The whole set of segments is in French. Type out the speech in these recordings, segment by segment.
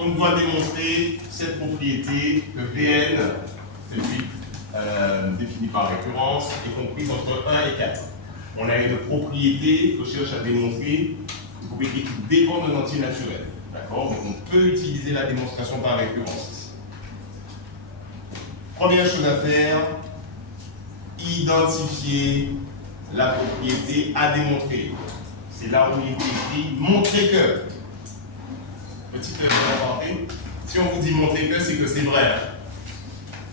on doit démontrer cette propriété que Vn, celui défini par récurrence, est compris entre 1 et 4. On a une propriété qu'on cherche à démontrer, une propriété qui dépend d'un entier naturel. D'accord? Donc on peut utiliser la démonstration par récurrence. Première chose à faire, identifier la propriété à démontrer. C'est là où il est écrit montrer que. Petite aparté, si on vous dit montrer que, c'est que c'est vrai.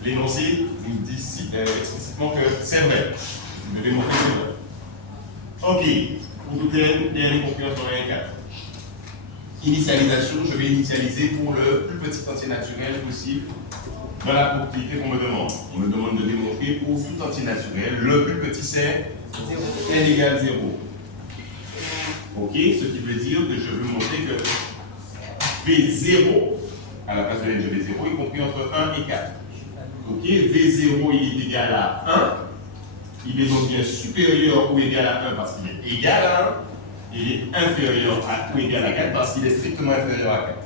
L'énoncé vous dit explicitement que c'est vrai. Vous devez montrer que c'est vrai. Ok, pour tout n, est compris entre 1 et 4. Initialisation, je vais initialiser pour le plus petit entier naturel possible dans la propriété qu'on me demande. On me demande de démontrer pour tout entier naturel, le plus petit c'est n égale 0. Ok, ce qui veut dire que je veux montrer que V0, à la place de n, je vais 0, est compris entre 1 et 4. Ok, V0 il est égal à 1. Il est donc bien supérieur ou égal à 1 parce qu'il est égal à 1. Il est inférieur à ou égal à 4 parce qu'il est strictement inférieur à 4.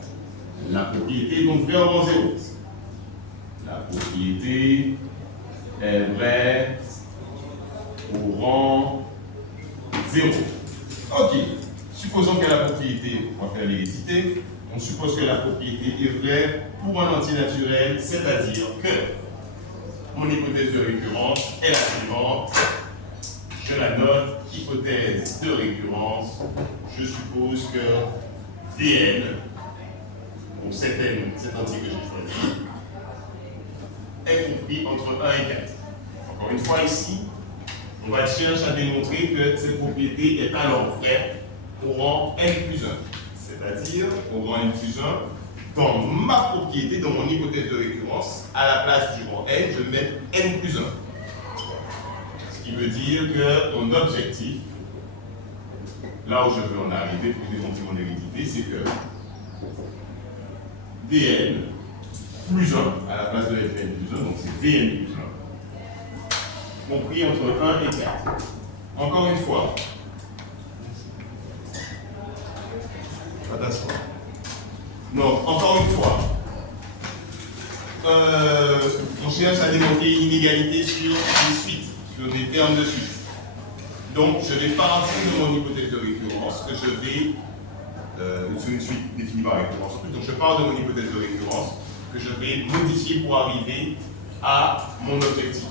La propriété est donc vraie au rang 0. La propriété est vraie au rang 0. Ok. Supposons que la propriété, on va faire l'hérédité, on suppose que la propriété est vraie pour un entier naturel, c'est-à-dire que mon hypothèse de récurrence est la suivante. Je la note, hypothèse de récurrence. Je suppose que Vn, pour cet entier que j'ai choisi, est compris entre 1 et 4. Encore une fois, ici, on va chercher à démontrer que cette propriété est alors vraie au rang n plus 1. C'est-à-dire, au rang n plus 1, dans ma propriété, dans mon hypothèse de récurrence, à la place du rang n, je vais mettre n plus 1. Ce qui veut dire que mon objectif, là où je veux en arriver pour démontrer mon hérédité, c'est que Vn plus 1 à la place de Fn plus 1, donc c'est Vn plus 1, compris entre 1 et 4. Encore une fois, attention. Donc, encore une fois, on cherche à démontrer une inégalité sur des suites, sur des termes de suite. Donc, je vais partir de mon hypothèse de récurrence que je vais, sur une suite définie par récurrence. Donc, je pars de mon hypothèse de récurrence que je vais modifier pour arriver à mon objectif.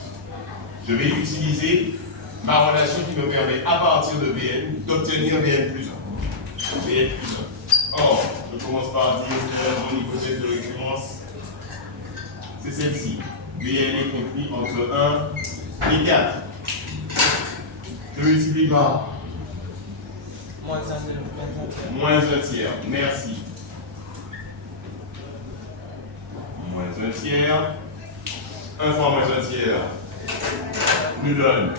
Je vais utiliser ma relation qui me permet, à partir de Vn, d'obtenir Vn plus 1. Vn plus 1. Or, je commence par dire que mon hypothèse de récurrence, c'est celle-ci. Vn est compris entre 1 et 4. Je multiplie par moins un moins un tiers. Merci. Moins un tiers. 1 fois moins un tiers nous donne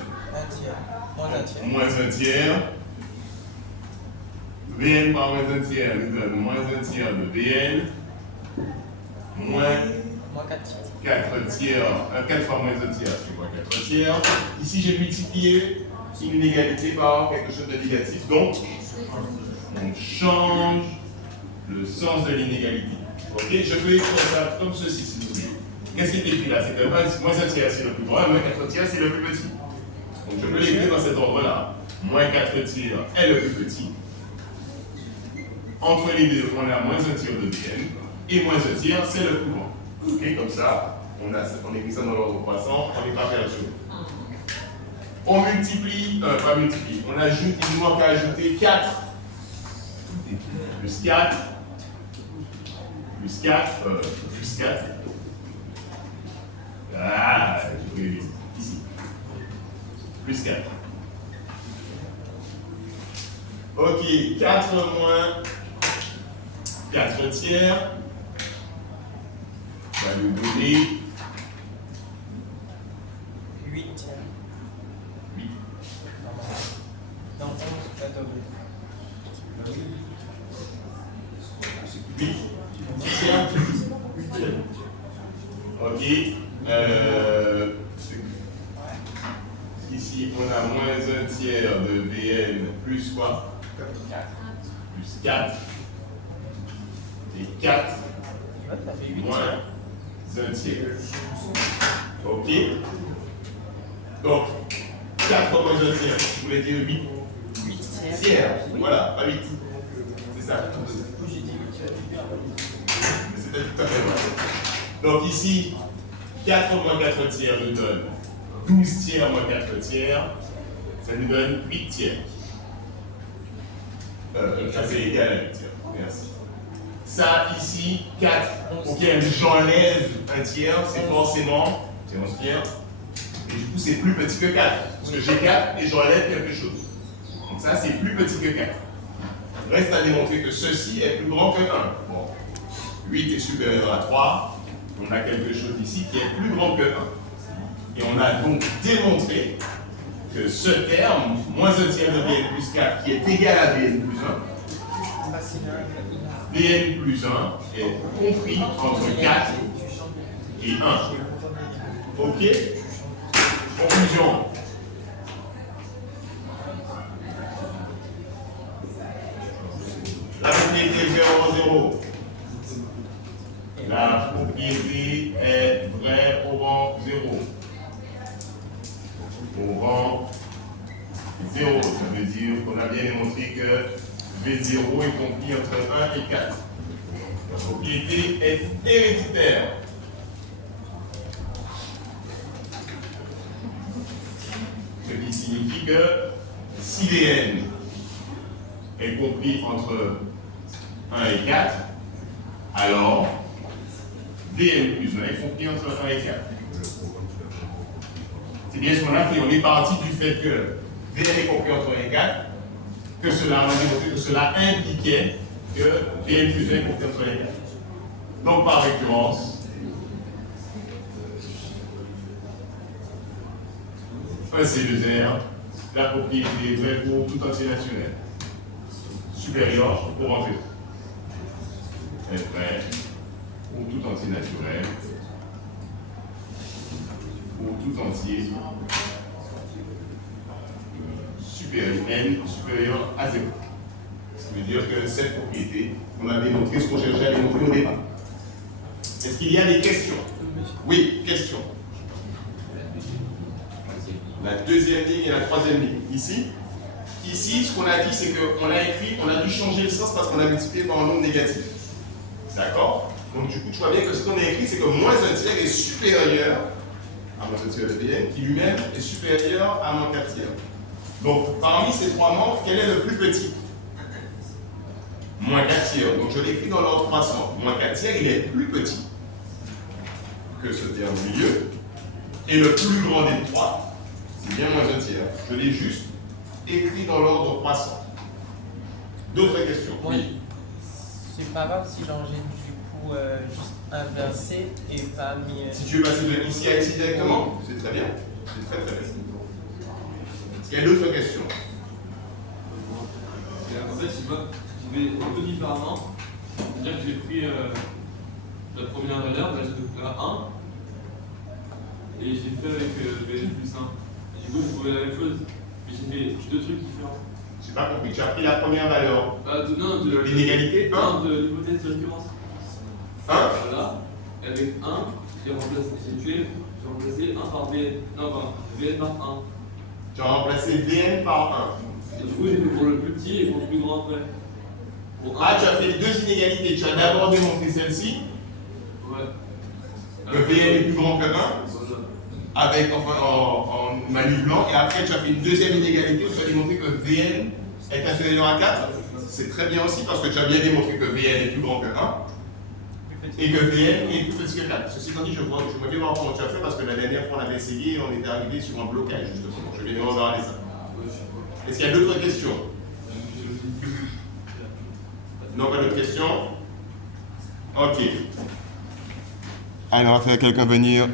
moins un tiers. Vn par moins un tiers nous donne moins un tiers de Vn. Moins 4 tiers. 4 fois moins un tiers, c'est quoi 4 tiers? Ici, j'ai multiplié une inégalité par quelque chose de négatif. Donc, on change le sens de l'inégalité. Ok? Je peux écrire ça comme ceci, si vous voulez. Qu'est-ce qui est écrit là? C'est que moins un tiers, c'est le plus grand, moins 4 tiers, c'est le plus petit. Donc, je peux l'écrire dans cet ordre-là. Moins 4 tiers est le plus petit. Entre les deux, on a moins un tiers de Vn. Et moins un tiers, c'est le plus grand. Ok? Comme ça, on écrit ça dans l'ordre croissant, on n'est pas perdu. On multiplie, pas multiplie, on ajoute, il nous manque à ajouter 4. Plus 4. Plus 4. Plus 4. Ah, je vais ici. Plus 4. Ok, 4 moins 4 tiers va nous donner 8. 8. Dans 11, 14. 8. Ok. Ici, on a moins un tiers de Vn plus quoi? 4. Plus 4. Et 4 Ouais, ça fait 8 moins tiers. 1 tiers. Ok. Donc, 4 moins 1 tiers, je voulais dire 8 8 tiers. tiers. Voilà, pas 8. C'est ça. J'ai dit 8 tiers. Mais c'était tout à fait vrai. Donc ici, 4 moins 4 tiers nous donne 12 tiers moins 4 tiers. Ça nous donne 8 tiers. Ça c'est égal à 8 tiers. Merci. Ça ici, 4 auquel j'enlève 1 tiers, c'est forcément, c'est 11 tiers. Et du coup, c'est plus petit que 4. Parce que j'ai 4 et j'enlève quelque chose. Donc ça, c'est plus petit que 4. Reste à démontrer que ceci est plus grand que 1. Bon, 8 est supérieur à 3. On a quelque chose ici qui est plus grand que 1. Et on a donc démontré que ce terme, moins 1 tiers de Vn plus 4, qui est égal à Vn plus 1, Vn plus 1 est compris entre 4 et 1. Ok? Conclusion. La propriété est vraie au rang 0. La propriété est vraie au rang 0. Au rang 0, ça veut dire qu'on a bien démontré que V0 est compris entre 1 et 4. La propriété est héréditaire. Ce qui signifie que si Vn est compris entre 1 et 4, alors Vn plus 1 est compris entre 1 et 4. C'est bien ce qu'on a fait. On est parti du fait que Vn est compris entre 1 et 4, que cela, on a démontré que cela impliquait que Vn plus 1 est compris entre 1 et 4. Donc par récurrence, c'est le R, la propriété est vraie pour tout entier naturel. Supérieur au rang 0. Est vrai pour tout entier naturel. Pour tout entier supérieur, n supérieur à 0. Ça veut dire que cette propriété, on a démontré ce qu'on cherchait à démontrer au départ. Est-ce qu'il y a des questions? Oui, questions. La deuxième ligne et la troisième ligne. Ici, ce qu'on a dit, c'est qu'on a écrit, on a dû changer le sens parce qu'on a multiplié par un nombre négatif. D'accord? Donc du coup, tu vois bien que ce qu'on a écrit, c'est que moins 1 tiers est supérieur à moins 1 tiers de Vn, qui lui-même est supérieur à moins 4 tiers. Donc parmi ces trois membres, quel est le plus petit? Moins 4 tiers. Donc je l'écris dans l'ordre croissant. Moins 4 tiers, il est plus petit que ce terme au milieu. Et le plus grand des trois, c'est bien moins 1 tiers. Je l'ai juste écrit dans l'ordre croissant. D'autres questions? Oui. C'est pas grave si j'ai du coup juste inversé et pas mis. Si tu veux passer de ici à ici directement, c'est très bien. C'est très très bien. Est-ce qu'il y a d'autres questions? En fait, je vais un peu différemment. C'est-à-dire que j'ai pris la première valeur, là j'ai pris la 1, et j'ai fait avec Vn plus 1. Du coup, je trouvais la même chose, mais j'ai fait deux trucs différents. Je n'ai pas compris. Tu as pris la première valeur Non, de l'inégalité 1. Non, de l'hypothèse de récurrence. 1. Voilà. Avec 1, j'ai remplacé 1 par Vn. Non, pardon, Vn par 1. Tu as remplacé Vn par 1. Et du coup, j'ai fait pour le plus petit et pour le plus grand après. Ah, tu as fait deux inégalités. Tu as d'abord démontré celle-ci, Ouais. que Vn est plus grand que 1, Voilà. avec, en manipulant, et après tu as fait une deuxième inégalité où tu as démontré que Vn est inférieur à 4. C'est très bien aussi parce que tu as bien démontré que Vn est plus grand que 1 et que Vn est plus petit que 4. Ceci étant dit, je vois bien voir comment tu as fait parce que la dernière fois on avait essayé et on était arrivé sur un blocage justement. Je vais regarder ça. Est-ce qu'il y a d'autres questions? Non, pas d'autres questions? Ok. Alors, on va faire quelqu'un venir.